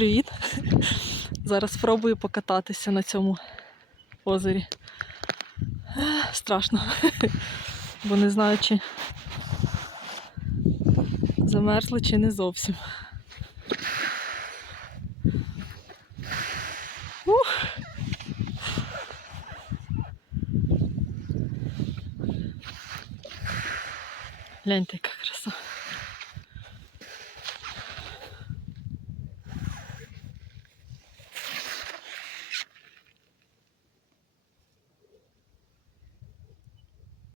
привіт! Зараз спробую покататися на цьому озері. Страшно, бо не знаю, чи замерзли, чи не зовсім. Ух! Гляньте, яка краса.